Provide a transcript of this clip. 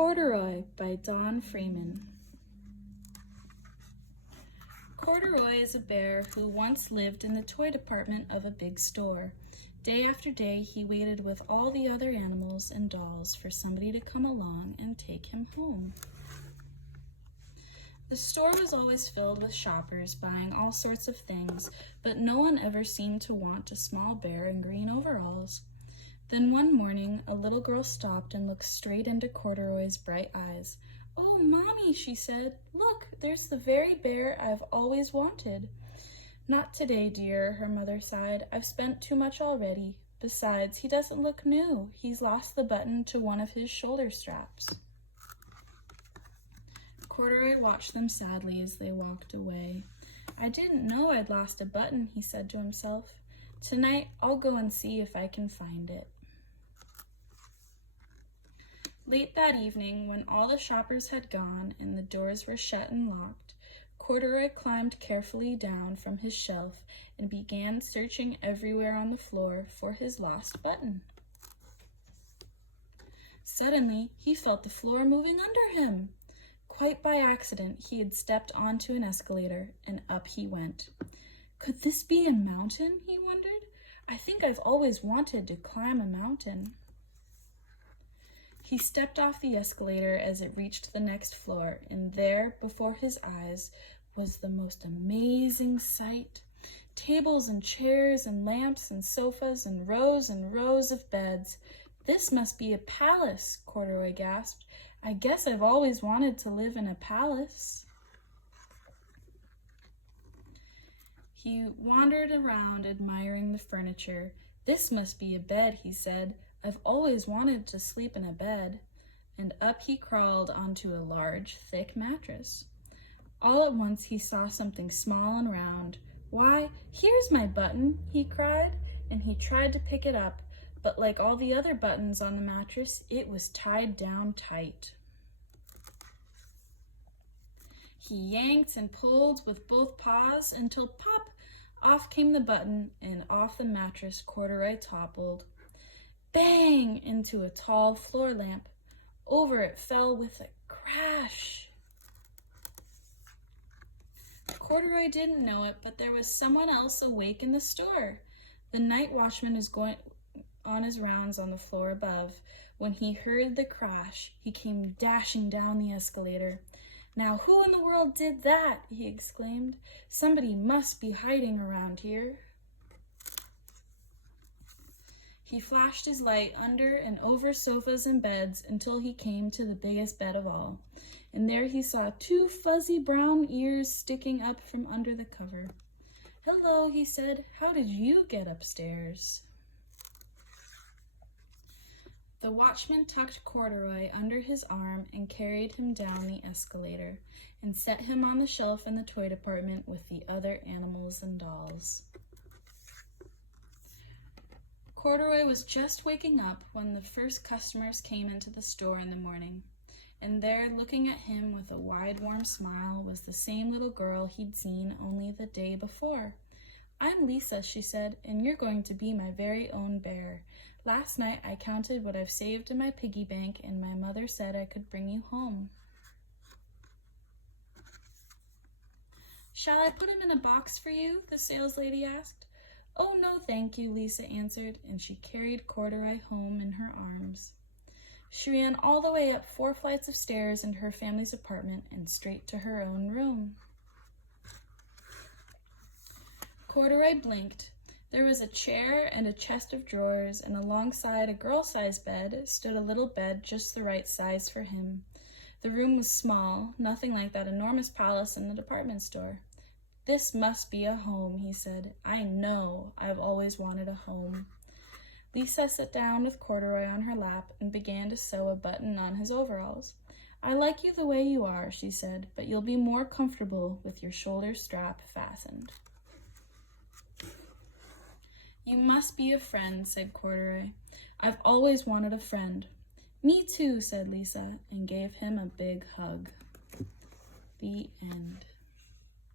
Corduroy by Don Freeman. Corduroy is a bear who once lived in the toy department of a big store. Day after day, he waited with all the other animals and dolls for somebody to come along and take him home. The store was always filled with shoppers buying all sorts of things, but no one ever seemed to want a small bear in green overalls. Then one morning, a little girl stopped and looked straight into Corduroy's bright eyes. "Oh, Mommy," she said, "look, there's the very bear I've always wanted." "Not today, dear," her mother sighed. "I've spent too much already. Besides, he doesn't look new. He's lost the button to one of his shoulder straps." Corduroy watched them sadly as they walked away. "I didn't know I'd lost a button," he said to himself. "Tonight, I'll go and see if I can find it." Late that evening, when all the shoppers had gone and the doors were shut and locked, Corduroy climbed carefully down from his shelf and began searching everywhere on the floor for his lost button. Suddenly, he felt the floor moving under him. Quite by accident, he had stepped onto an escalator, and up he went. Could this be a mountain, he wondered? I think I've always wanted to climb a mountain. He stepped off the escalator as it reached the next floor, and there, before his eyes, was the most amazing sight. Tables and chairs and lamps and sofas and rows of beds. "This must be a palace," Corduroy gasped. "I guess I've always wanted to live in a palace." He wandered around admiring the furniture. "This must be a bed," he said. "I've always wanted to sleep in a bed." And up he crawled onto a large, thick mattress. All at once he saw something small and round. "Why, here's my button," he cried, and he tried to pick it up, but like all the other buttons on the mattress, it was tied down tight. He yanked and pulled with both paws until pop, off came the button, and off the mattress Corduroy toppled. Bang! Into a tall floor lamp. Over it fell with a crash. Corduroy didn't know it, but there was someone else awake in the store. The night watchman was going on his rounds on the floor above. When he heard the crash, he came dashing down the escalator. "Now who in the world did that?" he exclaimed. "Somebody must be hiding around here." He flashed his light under and over sofas and beds until he came to the biggest bed of all, and there he saw 2 fuzzy brown ears sticking up from under the cover. "Hello," he said. "How did you get upstairs?" The watchman tucked Corduroy under his arm and carried him down the escalator and set him on the shelf in the toy department with the other animals and dolls. Corduroy was just waking up when the first customers came into the store in the morning, and there, looking at him with a wide, warm smile, was the same little girl he'd seen only the day before. "I'm Lisa," she said, "and you're going to be my very own bear. Last night I counted what I've saved in my piggy bank, and my mother said I could bring you home." "Shall I put him in a box for you?" the saleslady asked. "Oh, no, thank you," Lisa answered, and she carried Corduroy home in her arms. She ran all the way up 4 flights of stairs into her family's apartment and straight to her own room. Corduroy blinked. There was a chair and a chest of drawers, and alongside a girl-sized bed stood a little bed just the right size for him. The room was small, nothing like that enormous palace in the department store. "This must be a home," he said. "I know I've always wanted a home." Lisa sat down with Corduroy on her lap and began to sew a button on his overalls. "I like you the way you are," she said, "but you'll be more comfortable with your shoulder strap fastened." "You must be a friend," said Corduroy. "I've always wanted a friend." "Me too," said Lisa, and gave him a big hug. The end.